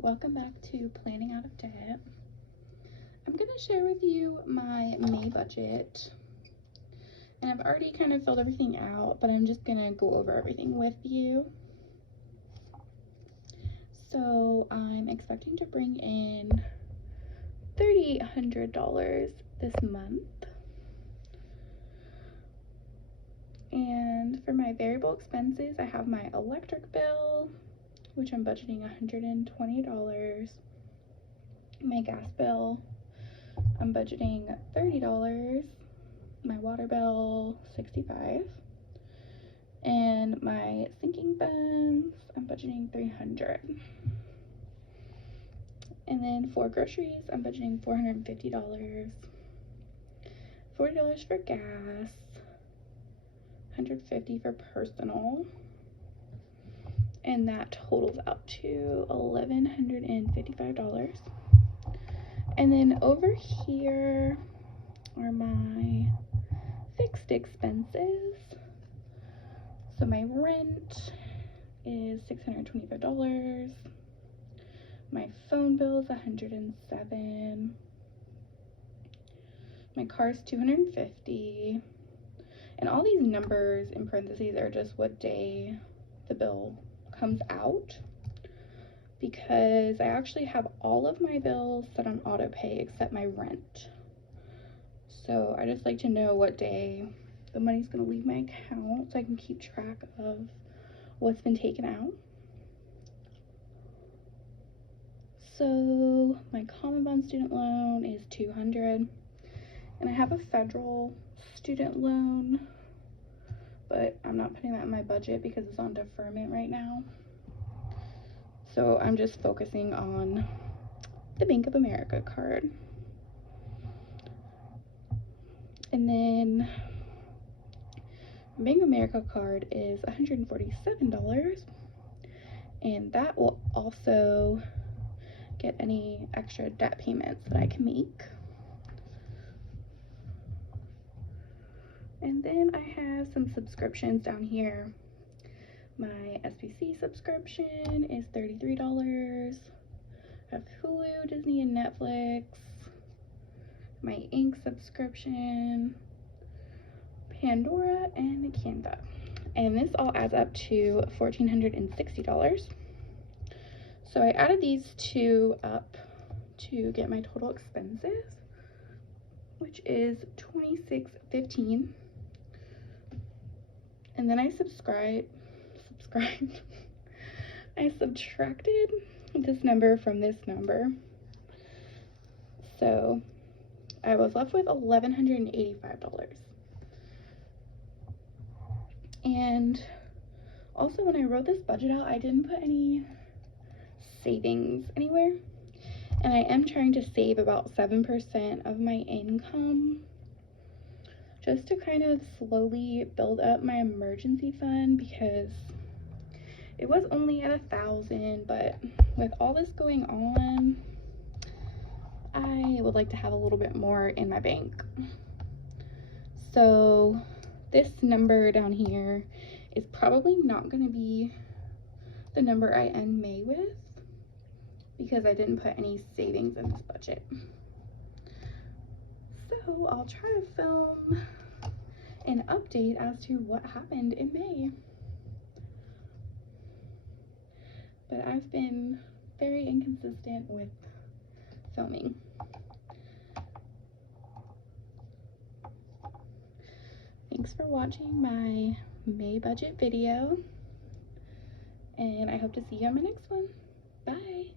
welcome back to Planning Out of Debt. I'm going to share with you my May budget, and I've already kind of filled everything out, but I'm just going to go over everything with you. So I'm expecting to bring in $3,800 this month. And for my variable expenses, I have my electric bill, which I'm budgeting $120. My gas bill, I'm budgeting $30. My water bill, $65. And my sinking funds, I'm budgeting $300. And then for groceries, I'm budgeting $450. $40 for gas, $150 for personal, and that totals out to $1,155. And then over here are my fixed expenses. So my rent is $625. My phone bill is $107. My car's $250. And all these numbers in parentheses are just what day the bill comes out, because I actually have all of my bills set on auto pay except my rent. So I just like to know what day the money's going to leave my account so I can keep track of what's been taken out. So my common bond student loan is $200, and I have a federal student loan, but I'm not putting that in my budget because it's on deferment right now. So I'm just focusing on the Bank of America card. And then Bank of America card is $147, and that will also get any extra debt payments that I can make. And then I have some subscriptions down here. My SPC subscription is $33. I have Hulu, Disney, and Netflix. My ink subscription, Pandora, and Canva. And this all adds up to $1,460. So I added these two up to get my total expenses, which is $2,615. And then I I subtracted this number from this number. So I was left with $1,185. And also, when I wrote this budget out, I didn't put any savings anywhere. And I am trying to save about 7% of my income, just to kind of slowly build up my emergency fund, because it was only at $1,000, but with all this going on, I would like to have a little bit more in my bank. So this number down here is probably not going to be the number I end May with, because I didn't put any savings in this budget. So I'll try to film an update as to what happened in May. But I've been very inconsistent with filming. Thanks for watching my May budget video, and I hope to see you on my next one. Bye!